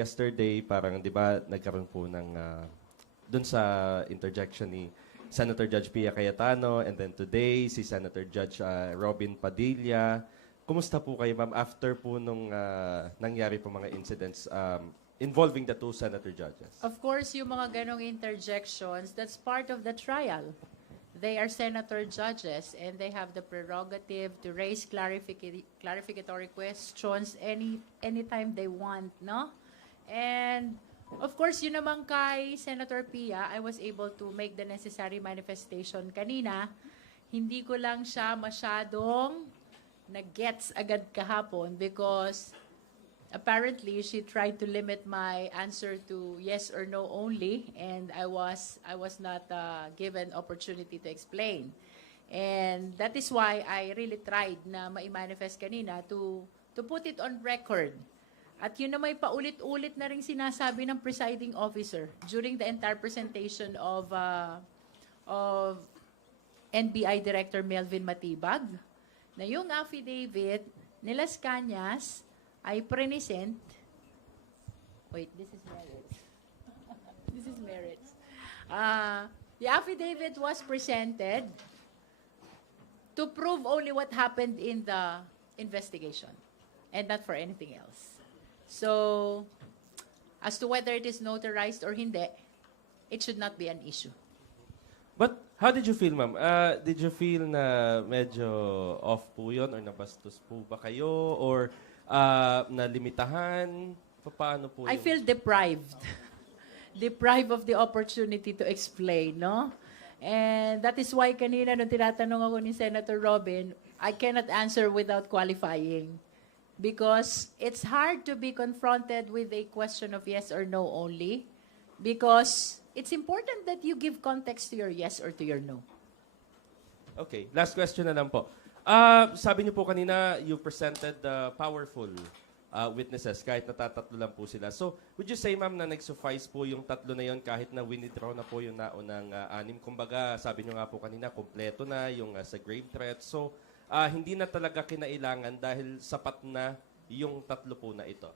Yesterday, parang, di ba, nagkaroon po ng, dun sa interjection ni Senator Judge Pia Cayetano, and then today, si Senator Judge Robin Padilla. Kumusta po kayo, ma'am, after po nung nangyari po mga incidents involving the two senator judges? Of course, yung mga ganong interjections, that's part of the trial. They are senator judges and they have the prerogative to raise clarificatory questions anytime they want, no? And of course, yun naman kay Senator Pia, I was able to make the necessary manifestation kanina. Hindi ko lang siya masyadong nag-gets agad kahapon because apparently she tried to limit my answer to yes or no only, and I was not given opportunity to explain. And that is why I really tried na ma-manifest kanina to put it on record. At yun na may paulit-ulit na rin sinasabi ng presiding officer during the entire presentation of NBI Director Melvin Matibag na yung affidavit ni Las Cañas ay present. Wait, this is merits. This is merits. The affidavit was presented to prove only what happened in the investigation and not for anything else. So, as to whether it is notarized or hindi, it should not be an issue. But how did you feel, ma'am? Did you feel na medyo off po yun or nabastos po ba kayo or nalimitahan? Paano po I feel deprived. Deprived of the opportunity to explain, no? And that is why kanina nung tinatanong ako ni Senator Robin, I cannot answer without qualifying. Because it's hard to be confronted with a question of yes or no only. Because it's important that you give context to your yes or to your no. Okay, last question na lang po. Sabi niyo po kanina, you presented the powerful witnesses kahit natatatlo lang po sila. So, would you say, ma'am, na nag-suffice po yung tatlo na yon kahit na winidraw na po yung naunang anim? Kumbaga, sabi niyo nga po kanina, kompleto na yung sa grave threat. So, hindi na talaga kinailangan dahil sapat na yung tatlo po na ito.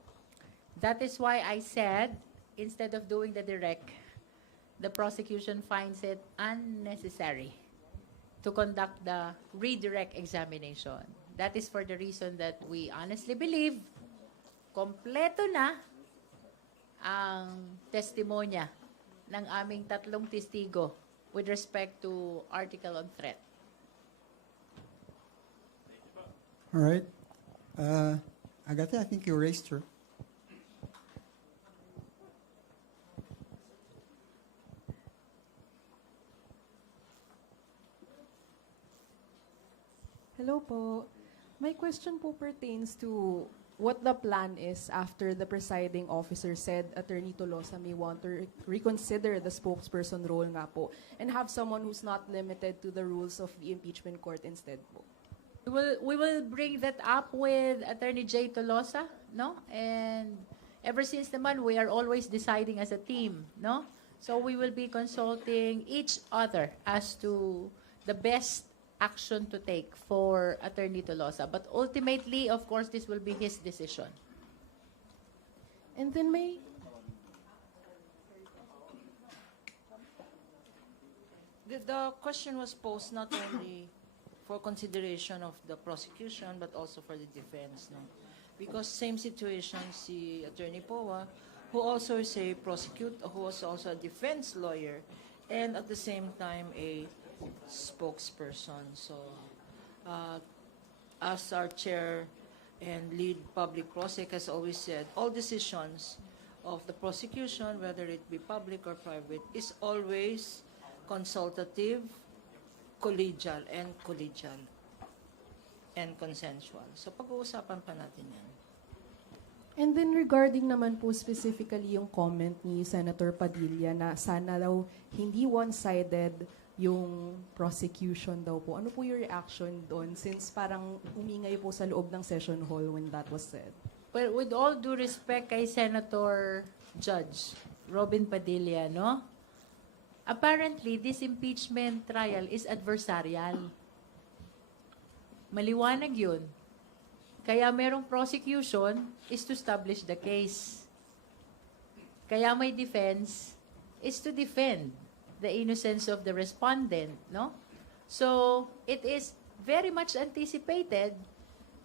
That is why I said, instead of doing the direct, the prosecution finds it unnecessary to conduct the redirect examination. That is for the reason that we honestly believe kompleto na ang testimonya ng aming tatlong testigo with respect to article on threat. All right. Agatha, I think you raised her. Hello po. My question po pertains to what the plan is after the presiding officer said Attorney Tolosa may want to reconsider the spokesperson role nga po and have someone who's not limited to the rules of the impeachment court instead po. We will bring that up with Attorney Jay Tolosa, no? And ever since naman, we are always deciding as a team, no? So we will be consulting each other as to the best action to take for Attorney Tolosa. But ultimately, of course, this will be his decision. And then may The question was posed not only for consideration of the prosecution but also for the defense, no? Because same situation si Attorney Poa, who also is a who was also a defense lawyer and at the same time a spokesperson. So, as our chair and lead public prosec has always said, all decisions of the prosecution, whether it be public or private, is always consultative, collegial and consensual. So pag-uusapan pa natin yan. And then regarding naman po specifically yung comment ni Senator Padilla na sana daw hindi one-sided yung prosecution daw po. Ano po yung reaction doon since parang umingay po sa loob ng session hall when that was said? Well, with all due respect kay Senator Judge Robin Padilla, no? Apparently, this impeachment trial is adversarial. Maliwanag yun. Kaya merong prosecution is to establish the case. Kaya may defense is to defend the innocence of the respondent, no? So, it is very much anticipated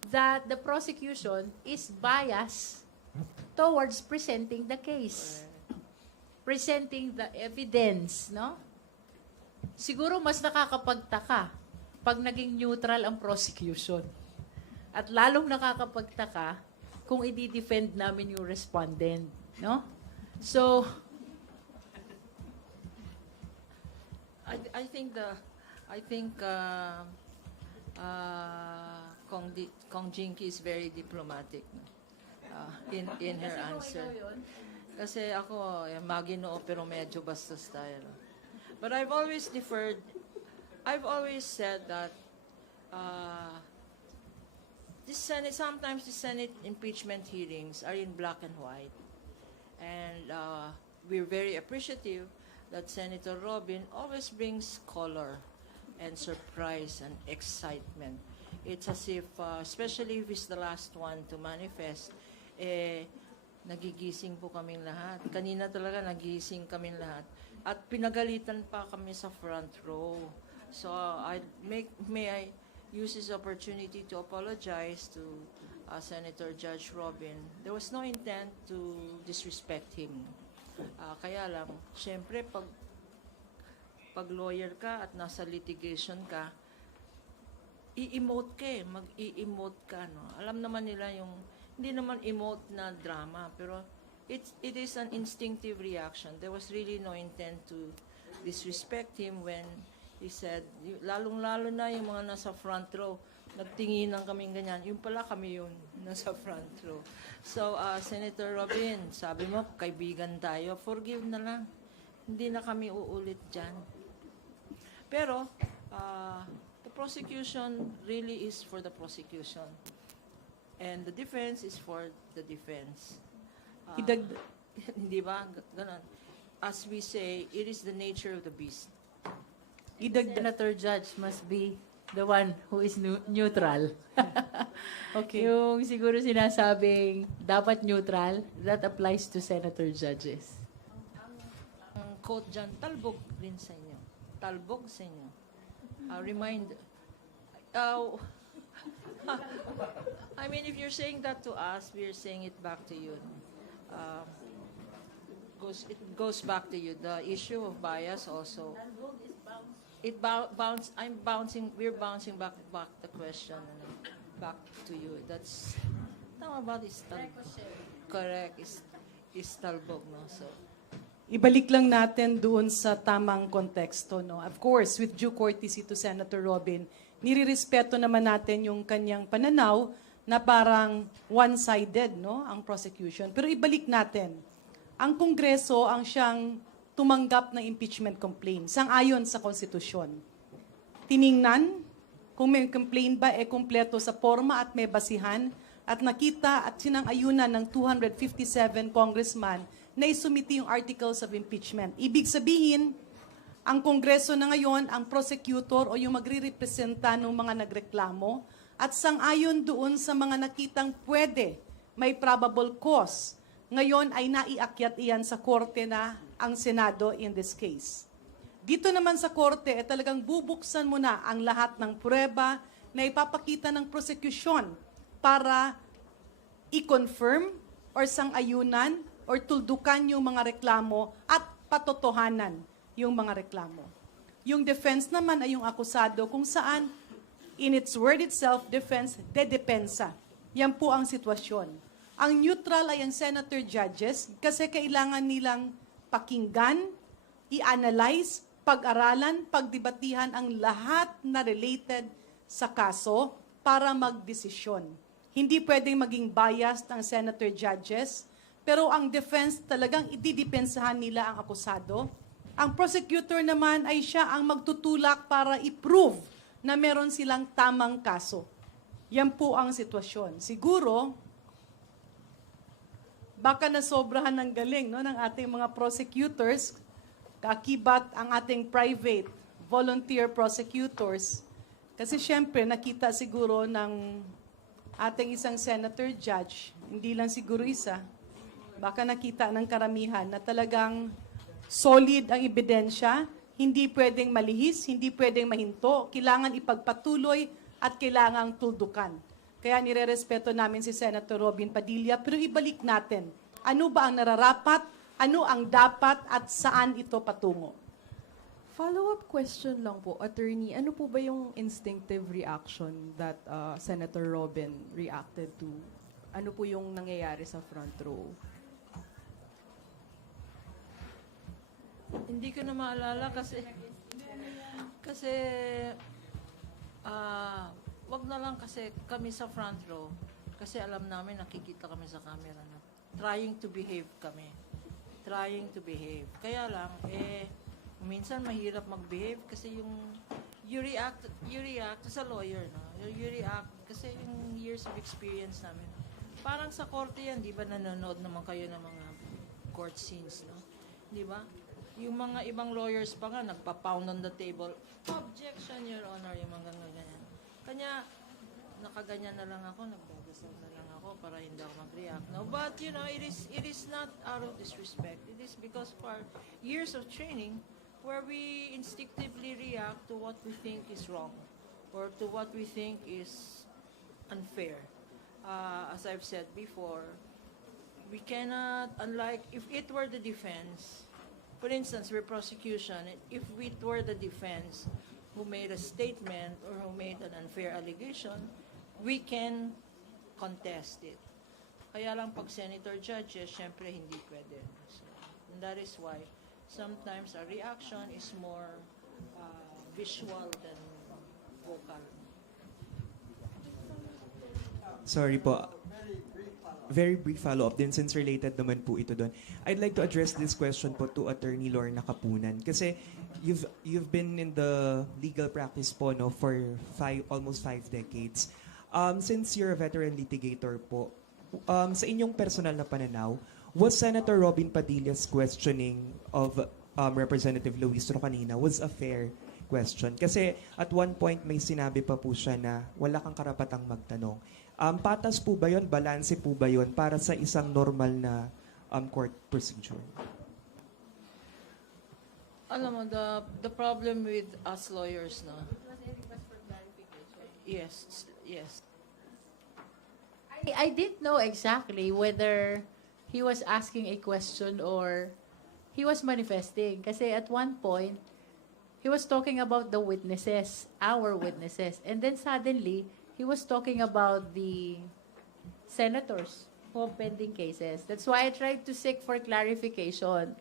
that the prosecution is biased towards presenting the case, presenting the evidence, no? Siguro mas nakakapagtaka pag naging neutral ang prosecution. At lalong nakakapagtaka kung i-defend namin yung respondent, no? So, I think Kong Jinky is very diplomatic, no? In her answer. Kasi ako, maginoo pero medyo bastos tayo. No? But I've always said that sometimes the Senate impeachment hearings are in black and white. And we're very appreciative that Senator Robin always brings color and surprise and excitement. It's as if, especially if he's the last one to manifest, nagigising po kaming lahat. Kanina talaga nagising kaming lahat. At pinagalitan pa kami sa front row. So may I use this opportunity to apologize to Senator Judge Robin. There was no intent to disrespect him. Kaya lang, syempre, pag lawyer ka at nasa litigation ka, i-emote ka mag-i-emote ka, no? Alam naman nila yung, hindi naman emote na drama, pero it is an instinctive reaction. There was really no intent to disrespect him when he said, lalong-lalo na yung mga nasa front row, nagtinginan kaming ganyan. Yung pala kami yun, nasa front row. So, Senator Robin, sabi mo, kaibigan tayo, forgive na lang. Hindi na kami uulit dyan. Pero, the prosecution really is for the prosecution. And the defense is for the defense. Hindi ba? Ganon. As we say, it is the nature of the beast. Senator Judge must be the one who is neutral. Okay. Yung siguro sinasabing dapat neutral, that applies to senator judges. Ang quote dyan, talbog rin sa inyo. Talbog sa inyo. Remind, I mean, if you're saying that to us, we're saying it back to you. It goes back to you. The issue of bias also. We're bouncing back the question back to you. That's tama ba is correct is talbog, no? So Ibalik lang natin doon sa tamang konteksto, no? Of course, with due courtesy to Senator Robin, nirirespeto naman natin yung kanyang pananaw na parang one-sided, no, ang prosecution. Pero ibalik natin, ang Kongreso ang siyang tumanggap ng impeachment complaint sang-ayon sa konstitusyon. Tiningnan kung may complaint ba kumpleto sa forma at may basihan at nakita at sinang-ayunan ng 257 congressman na isumiti yung articles of impeachment. Ibig sabihin, ang Kongreso na ngayon, ang prosecutor o yung magre-representa ng mga nagreklamo at sang-ayon doon sa mga nakitang pwede, may probable cause. Ngayon ay naiakyat iyan sa korte na ang Senado in this case. Dito naman sa korte, talagang bubuksan mo na ang lahat ng pruweba na ipapakita ng prosecution para i-confirm or sang-ayunan or tuldukan yung mga reklamo at patotohanan yung mga reklamo. Yung defense naman ay yung akusado kung saan, in its word itself, defense, dedepensa. Yan po ang sitwasyon. Ang neutral ay ang senator judges kasi kailangan nilang pakinggan, i-analyze, pag-aralan, pagdebatihan ang lahat na related sa kaso para magdesisyon. Hindi pwedeng maging biased ang senator judges, pero ang defense talagang ididepensahan nila ang akusado. Ang prosecutor naman ay siya ang magtutulak para i-prove na meron silang tamang kaso. Yan po ang sitwasyon. Siguro, baka nasobrahan ng galing, no, ng ating mga prosecutors, kakibat ang ating private volunteer prosecutors. Kasi syempre, nakita siguro ng ating isang senator judge, hindi lang siguro isa, baka nakita ng karamihan na talagang solid ang ebidensya, hindi pwedeng malihis, hindi pwedeng mahinto, kailangan ipagpatuloy at kailangang tuldukan. Kaya nirerespeto namin si Senator Robin Padilla, pero ibalik natin, ano ba ang nararapat, ano ang dapat at saan ito patungo? Follow-up question lang po, Attorney. Ano po ba yung instinctive reaction that Senator Robin reacted to? Ano po yung nangyayari sa front row? Hindi ko na maalala kasi wag na lang kasi kami sa front row kasi alam namin nakikita kami sa camera na trying to behave kami. Trying to behave. Kaya lang minsan mahirap mag-behave kasi you react as a lawyer, no? You react kasi yung years of experience namin. Parang sa korte yan, di ba nanonood naman kayo ng mga court scenes, no? Di ba? Yung mga ibang lawyers pa nga, nagpa-pound on the table. Objection, Your Honor, yung mga ganyan. Kanya, nakaganyan na lang ako, nagdadasal na lang ako para hindi ako mag-react. No? But, you know, it is not out of disrespect. It is because of our years of training where we instinctively react to what we think is wrong or to what we think is unfair. As I've said before, we cannot, unlike, if it were the defense, for instance, we're prosecution, if it were the defense who made a statement or who made an unfair allegation, we can contest it. Kaya lang pag senator judges, syempre hindi pwede. So, and that is why sometimes our reaction is more visual than vocal. Sorry po. Very brief follow-up din since related naman po ito doon. I'd like to address this question po to Attorney Lorna Kapunan kasi you've been in the legal practice po no for almost 5 decades. Since you're a veteran litigator po, sa inyong personal na pananaw, was Senator Robin Padilla's questioning of Representative Luis Ro kanina was a fair question? Kasi at one point may sinabi pa po siya na wala kang karapatang magtanong. Patas po ba yun? Balanse po ba yun para sa isang normal na court procedure? Alam mo, the problem with us lawyers, no? It was a request for clarification. Yes. I didn't know exactly whether he was asking a question or he was manifesting. Kasi at one point, he was talking about the witnesses, our witnesses. And then suddenly, he was talking about the senators who have pending cases. That's why I tried to seek for clarification.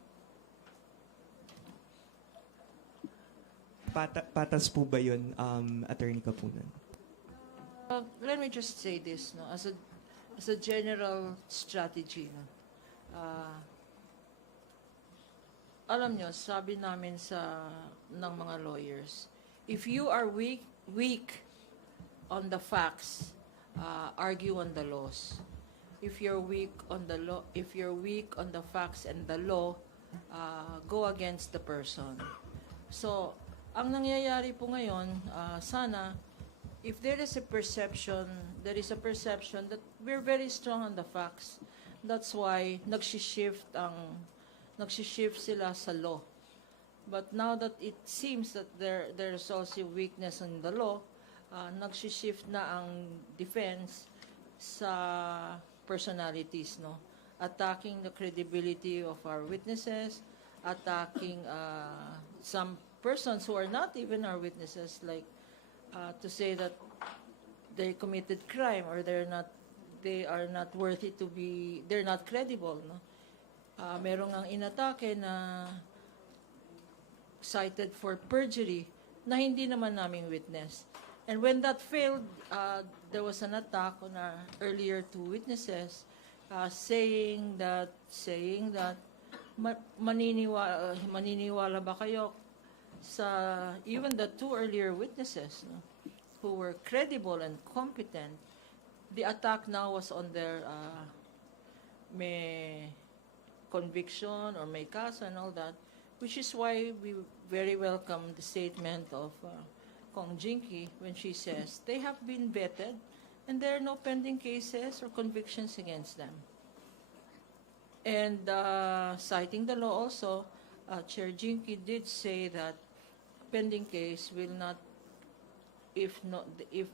Patas po ba yun, Attorney Kapunan? Let me just say this, no, as a general strategy, no. Alam nyo, sabi namin ng mga lawyers, if you are weak on the facts, argue on the laws. If you're weak on the facts and the law, go against the person. So, ang nangyayari po ngayon, sana, if there is a perception that we're very strong on the facts. That's why nagsishift sila sa law. But now that it seems that there's also weakness in the law, nagsishift na ang defense sa personalities, no? Attacking the credibility of our witnesses, attacking some persons who are not even our witnesses, like to say that they committed crime or they are not worthy to be, they're not credible, no? Merong ang inatake na cited for perjury na hindi naman naming witness. And when that failed, there was an attack on our earlier 2 witnesses saying that maniniwala ba kayo sa even the 2 earlier witnesses, no, who were credible and competent. The attack now was on their may conviction or may kaso and all that, which is why we very welcome the statement of Kong Jinky when she says they have been vetted and there are no pending cases or convictions against them. And citing the law also, Chair Jinky did say that pending case will not, if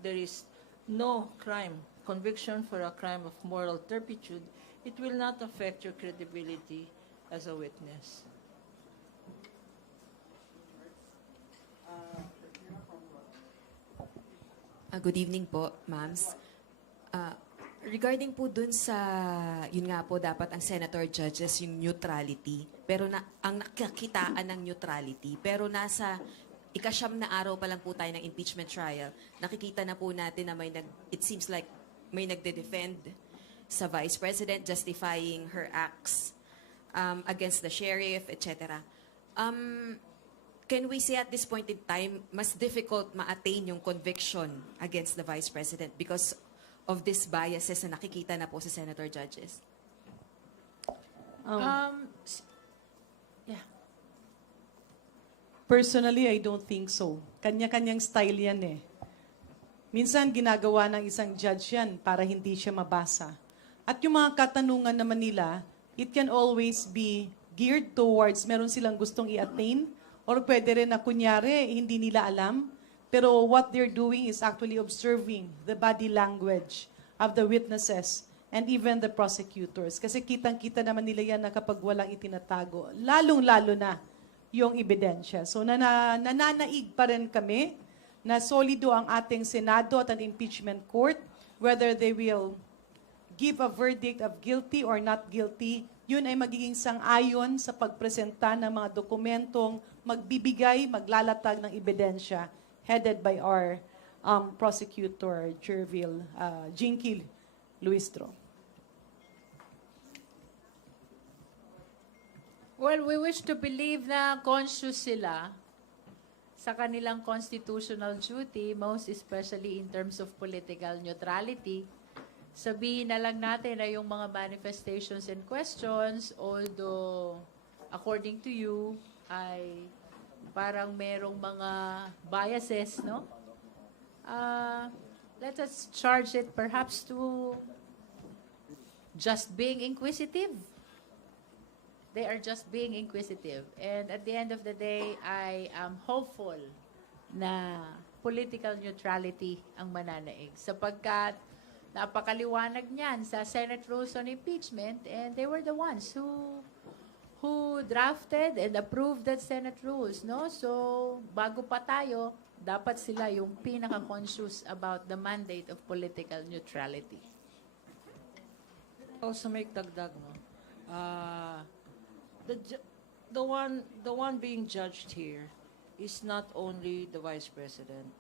there is no crime, conviction for a crime of moral turpitude, it will not affect your credibility as a witness. Good evening po, ma'ams. Regarding po dun sa, yun nga po, dapat ang senator judges yung neutrality, pero ang nakakitaan ng neutrality, pero nasa ikasyam na araw pa lang po tayo ng impeachment trial, nakikita na po natin na it seems like may nagde-defend sa Vice President justifying her acts against the sheriff, etc. Can we say at this point in time, mas difficult ma-attain yung conviction against the Vice President because of these biases na nakikita na po sa senator judges? Yeah. Personally, I don't think so. Kanya-kanyang style yan eh. Minsan, ginagawa ng isang judge yan para hindi siya mabasa. At yung mga katanungan naman nila, it can always be geared towards meron silang gustong i-attain or pwede rin na kunyari, hindi nila alam. Pero what they're doing is actually observing the body language of the witnesses and even the prosecutors. Kasi kitang-kita naman nila yan na kapag walang itinatago, lalong-lalo na yung ebidensya. So nananaig pa rin kami na solido ang ating Senado at ang impeachment court, whether they will give a verdict of guilty or not guilty, yun ay magiging sang-ayon sa pagpresenta ng mga dokumentong magbibigay, maglalatag ng ebidensya headed by our prosecutor, Jinky Luistro. Well, we wish to believe na conscious sila sa kanilang constitutional duty, most especially in terms of political neutrality. Sabihin na lang natin na yung mga manifestations and questions, although according to you, ay parang merong mga biases, no? Let us charge it perhaps to just being inquisitive. They are just being inquisitive. And at the end of the day, I am hopeful na political neutrality ang mananaig. Sapagkat napakaliwanag niyan sa Senate rules on impeachment, and they were the ones who drafted and approved that Senate rules, no? So, bago pa tayo, dapat sila yung pinaka-conscious about the mandate of political neutrality. Also make dagdag, no? The one being judged here is not only the Vice President.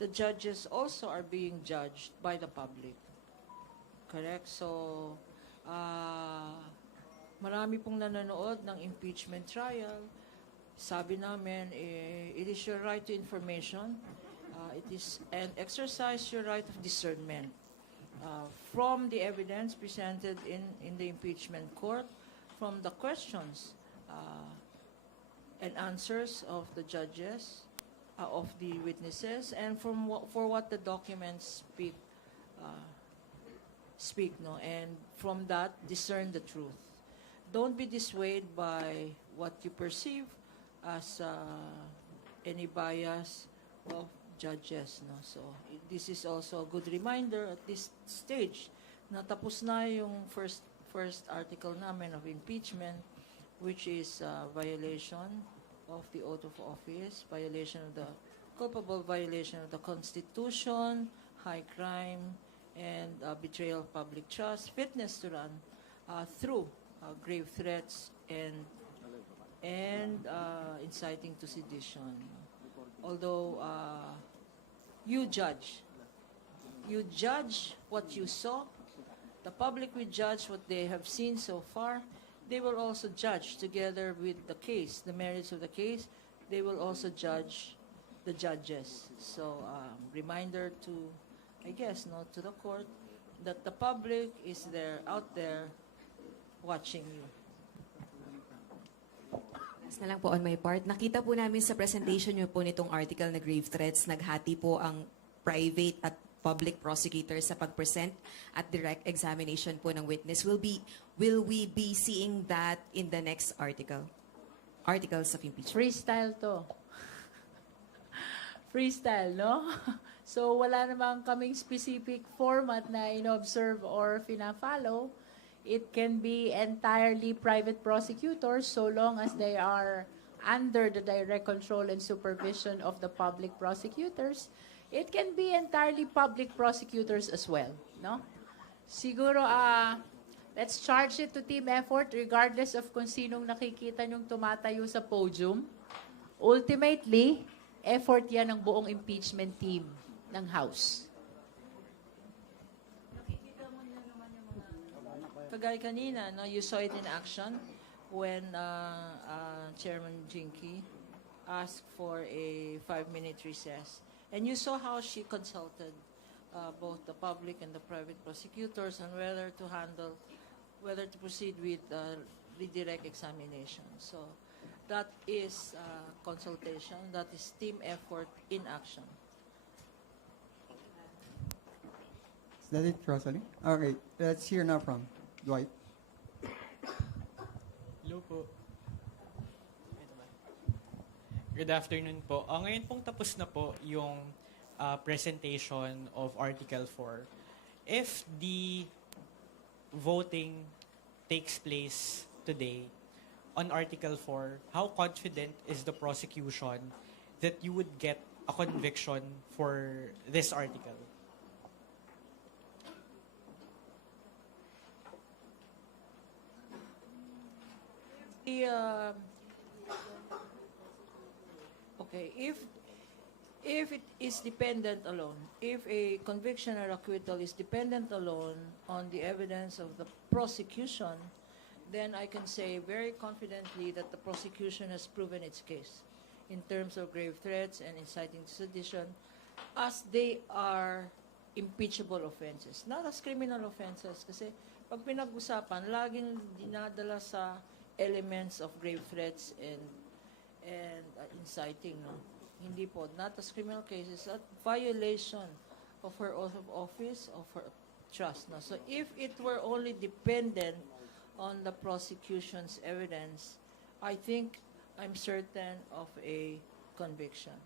The judges also are being judged by the public. Correct? So, marami pong nanonood ng impeachment trial. Sabi namin, it is your right to information. It is an exercise your right of discernment. From the evidence presented in the impeachment court, from the questions and answers of the judges, of the witnesses, and for what the documents speak, no? And from that, discern the truth. Don't be dissuaded by what you perceive as any bias of judges, no? So this is also a good reminder at this stage na tapos na yung first article namin of impeachment, which is violation of the oath of office, culpable violation of the Constitution, high crime, and betrayal of public trust, fitness to run through grave threats and inciting to sedition. Although you judge what you saw. The public will judge what they have seen so far. They will also judge together with the case, the merits of the case. They will also judge the judges. So, reminder to, I guess, to the court that the public is out there watching you. Last na lang po on my part. Nakita po namin sa presentation nyo po nitong article na grave threats, naghati po ang private at public prosecutors sa pag-present at direct examination po ng witness. Will we be seeing that in the next articles of impeachment? Freestyle to. Freestyle, no? So wala namang kaming specific format na inobserve or fina-follow. It can be entirely private prosecutors so long as they are under the direct control and supervision of the public prosecutors. It can be entirely public prosecutors as well, no? Siguro, let's charge it to team effort regardless of kung sinong nakikita nyong tumatayo sa podium. Ultimately, effort yan ng buong impeachment team ng House. Kagaya kanina, no, you saw it in action when Chairman Jinky asked for a 5-minute recess. And you saw how she consulted both the public and the private prosecutors on whether to proceed with redirect examination. So that is consultation, that is team effort in action. Is that it, Rosalie? Okay, let's hear now from Dwight. Hello po. Ito ba? Good afternoon po. Ngayon pong tapos na po yung presentation of Article 4. If the voting takes place today on Article 4, how confident is the prosecution that you would get a conviction for this article? Okay, if it is dependent alone, if a conviction or acquittal is dependent alone on the evidence of the prosecution, then I can say very confidently that the prosecution has proven its case in terms of grave threats and inciting to sedition, as they are impeachable offenses, not as criminal offenses. Kasi pag pinag-usapan, laging dinadala sa elements of grave threats and inciting, no? Hindi po, not as criminal cases, at violation of her oath of office, of her trust. No? So if it were only dependent on the prosecution's evidence, I think I'm certain of a conviction.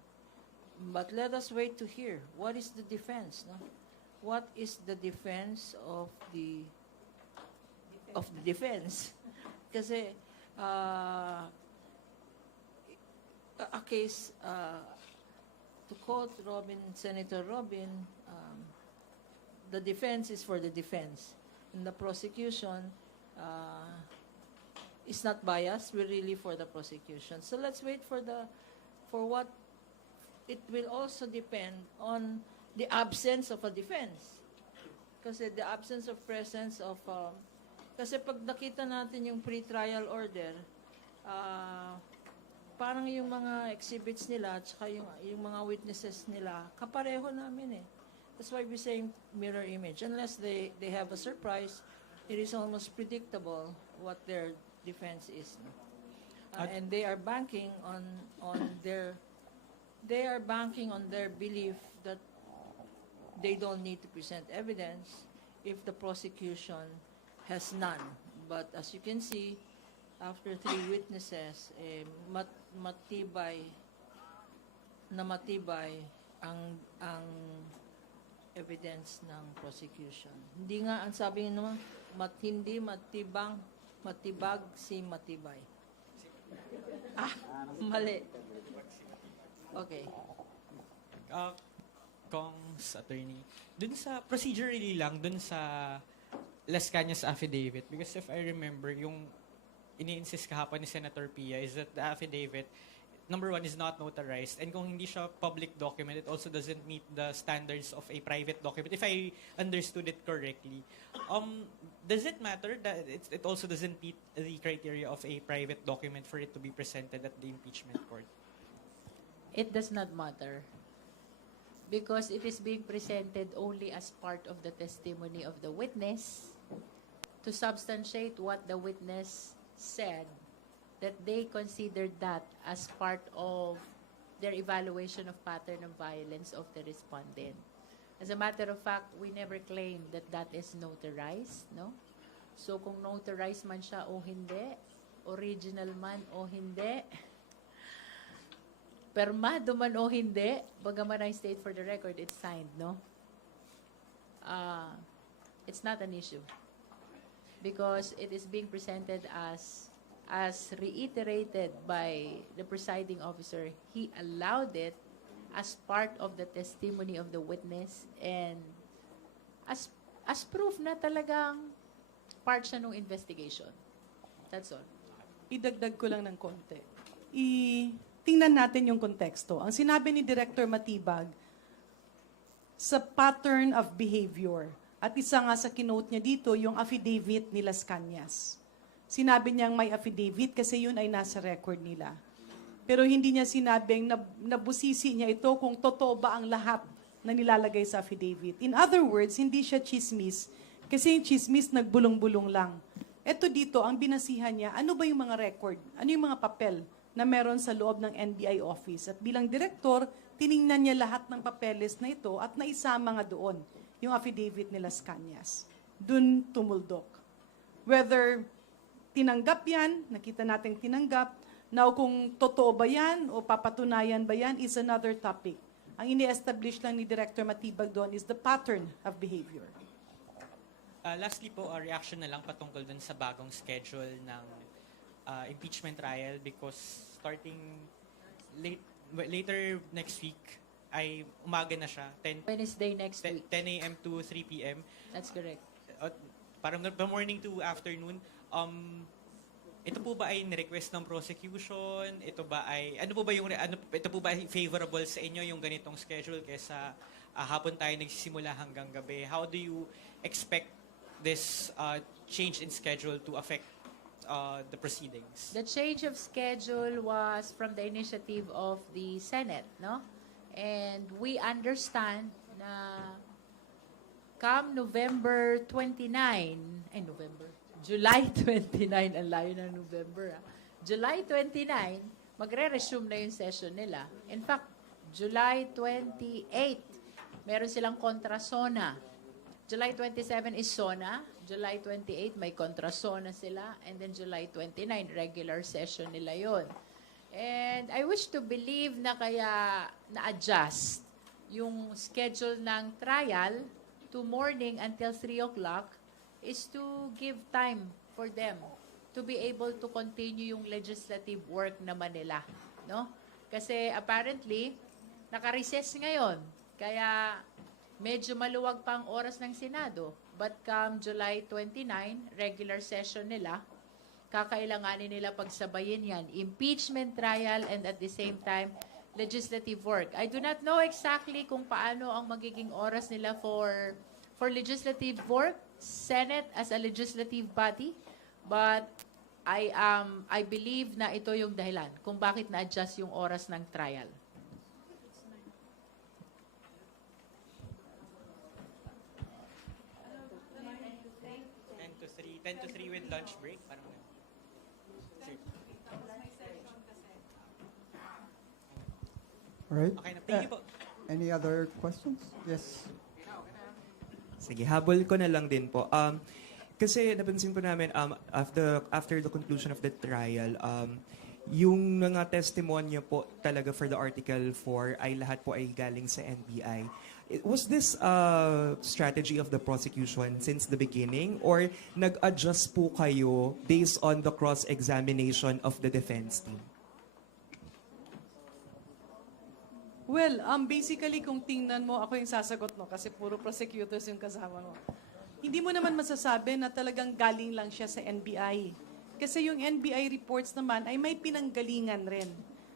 But let us wait to hear. What is the defense? No? What is the defense of the defense? Kasi a case, to quote Senator Robin, the defense is for the defense. And the prosecution is not biased. We're really for the prosecution. So let's wait for what it will also depend on the absence of a defense. Kasi the absence of presence of kasi pag nakita natin yung pre-trial order, parang yung mga exhibits nila at saka yung mga witnesses nila, kapareho namin eh. That's why we're saying mirror image. Unless they have a surprise, it is almost predictable what their defense is. And they are banking on their belief that they don't need to present evidence if the prosecution has none. But as you can see, after 3 witnesses, matibay ang evidence ng prosecution. Hindi nga, ang sabi naman, hindi matibag si matibay. Mali. Okay. Kong's attorney, dun sa procedurally lang, dun sa Las Cañas affidavit, because if I remember, yung ini-insist kahapon ni Senator Pia is that the affidavit, number 1, is not notarized, and kung hindi siya public document, it also doesn't meet the standards of a private document, if I understood it correctly. Does it matter that it also doesn't meet the criteria of a private document for it to be presented at the impeachment court? It does not matter because it is being presented only as part of the testimony of the witness to substantiate what the witness said, that they considered that as part of their evaluation of pattern of violence of the respondent. As a matter of fact, we never claimed that that is notarized, no? So kung notarized man siya o hindi, original man o hindi, permado man o hindi, bagaman I state for the record, it's signed, no? It's not an issue. Because it is being presented as reiterated by the presiding officer. He allowed it as part of the testimony of the witness and as proof na talagang part siya ng investigation. That's all. Idagdag ko lang ng konti. Tingnan natin yung konteksto. Ang sinabi ni Director Matibag sa pattern of behavior, at isa nga sa kinote niya dito, yung affidavit ni Las Cañas. Sinabi niyang may affidavit kasi yun ay nasa record nila. Pero hindi niya sinabing nabusisi niya ito kung totoo ba ang lahat na nilalagay sa affidavit. In other words, hindi siya chismis kasi yung chismis nagbulong-bulong lang. Ito dito, ang binasihan niya, ano ba yung mga record? Ano yung mga papel na meron sa loob ng NBI office? At bilang direktor, tiningnan niya lahat ng papeles na ito at naisama nga doon yung affidavit ni Las Cañas. Doon tumuldok. Whether tinanggap yan, nakita natin tinanggap, now, kung totoo ba yan o papatunayan ba yan is another topic. Ang ini-establish lang ni Director Matibag doon is the pattern of behavior. Lastly po, reaction na lang patungkol dun sa bagong schedule ng impeachment trial because starting later next week ay umaga na siya, Wednesday next week. 10 a.m. to 3 p.m. That's correct. Parang from morning to afternoon. Ito po ba ay ni-request ng prosecution? Ito ba ay ito po ba ay favorable sa inyo yung ganitong schedule kaysa hapon tayo nagsisimula hanggang gabi? How do you expect this change in schedule to affect the proceedings? The change of schedule was from the initiative of the Senate, no? And we understand na come July 29, ang layo ng November. July 29, magre-resume na yung session nila. In fact, July 28, meron silang kontrasona. July 27 is SONA. July 28, may kontrasona sila. And then July 29, regular session nila yon. And I wish to believe na kaya na-adjust yung schedule ng trial to morning until 3 o'clock is to give time for them to be able to continue yung legislative work naman nila, no? Kasi apparently naka-recess ngayon. Kaya medyo maluwag pa ang oras ng Senado. But come July 29, regular session nila, kakailanganin nila pagsabayin yan. Impeachment trial and at the same time, legislative work. I do not know exactly kung paano ang magiging oras nila for legislative work, Senate as a legislative body, but I believe na ito yung dahilan kung bakit na-adjust yung oras ng trial. Ten to 3 with lunch break. Parang All right. okay na. Thank you po. Any other questions? Yes. Sige, habol ko na lang din po. Kasi napansin po namin after the conclusion of the trial, yung mga testimonya po talaga for the Article 4 ay lahat po ay galing sa NBI. Was this a strategy of the prosecution since the beginning or nag-adjust po kayo based on the cross-examination of the defense team? Well, basically kung tingnan mo, ako yung sasagot mo kasi puro prosecutors yung kasama mo. Hindi mo naman masasabi na talagang galing lang siya sa NBI. Kasi yung NBI reports naman ay may pinanggalingan rin.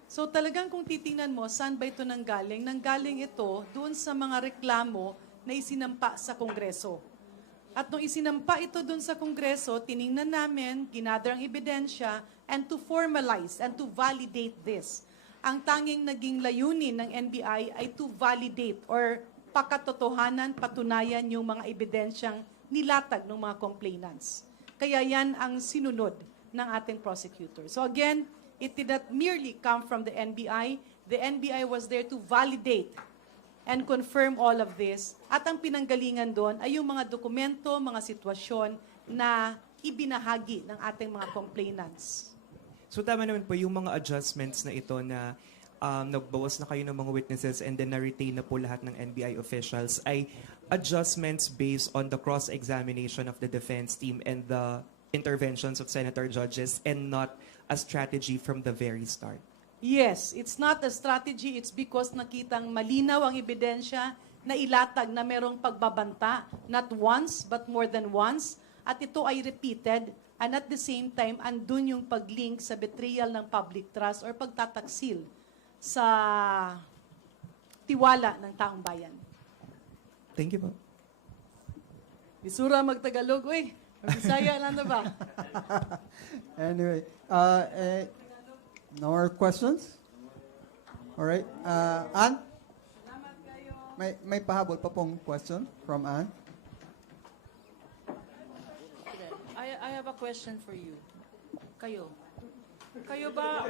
So talagang kung titingnan mo, saan ba ito nanggaling? Nanggaling ito doon sa mga reklamo na isinampa sa Kongreso. At nung isinampa ito doon sa Kongreso, tiningnan namin, ginather ang ebidensya, and to formalize and to validate this. Ang tanging naging layunin ng NBI ay to validate or pakatotohanan, patunayan yung mga ebidensyang nilatag ng mga complainants. Kaya yan ang sinunod ng ating prosecutor. So again, it did not merely come from the NBI. The NBI was there to validate and confirm all of this. At ang pinanggalingan doon ay yung mga dokumento, mga sitwasyon na ibinahagi ng ating mga complainants. So tama naman po yung mga adjustments na ito na nagbawas na kayo ng mga witnesses and then na-retain na po lahat ng NBI officials ay adjustments based on the cross-examination of the defense team and the interventions of Senator Judges and not a strategy from the very start. Yes, it's not a strategy. It's because nakitang malinaw ang ebidensya na ilatag na merong pagbabanta, not once, but more than once. At ito ay repeated, and at the same time, andun yung pag-link sa betrayal ng public trust or pagtataksil sa tiwala ng taong bayan. Thank you po. Isura magtagalog, uy. Magbisaya lang na ba? Anyway, no more questions? All right. Ann? May pahabol pa pong question from Ann. I have a question for you. Kayo. Kayo ba?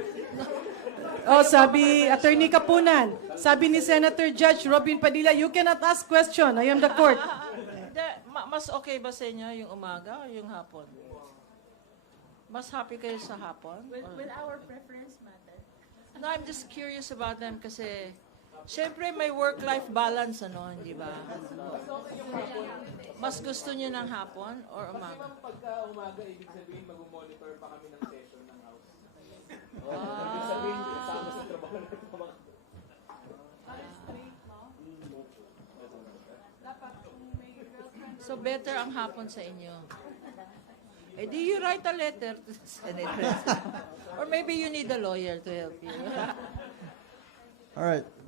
Oh, sabi, Attorney Kapunan, sabi ni Senator Judge Robin Padilla, you cannot ask question. I am the court. Mas okay ba sa inyo yung umaga o yung hapon? Mas happy kayo sa hapon? Will our preference matter? No, I'm just curious about them kasi syempre may work-life balance, ano, hindi ba? Mas gusto niyo ng hapon or umaga? Pagka umaga, ibig sabihin mag-monitor pa kami ng session ng House. So better ang hapon sa inyo. Eh, do you write a letter to the Senate? Or maybe you need a lawyer to help you. All right.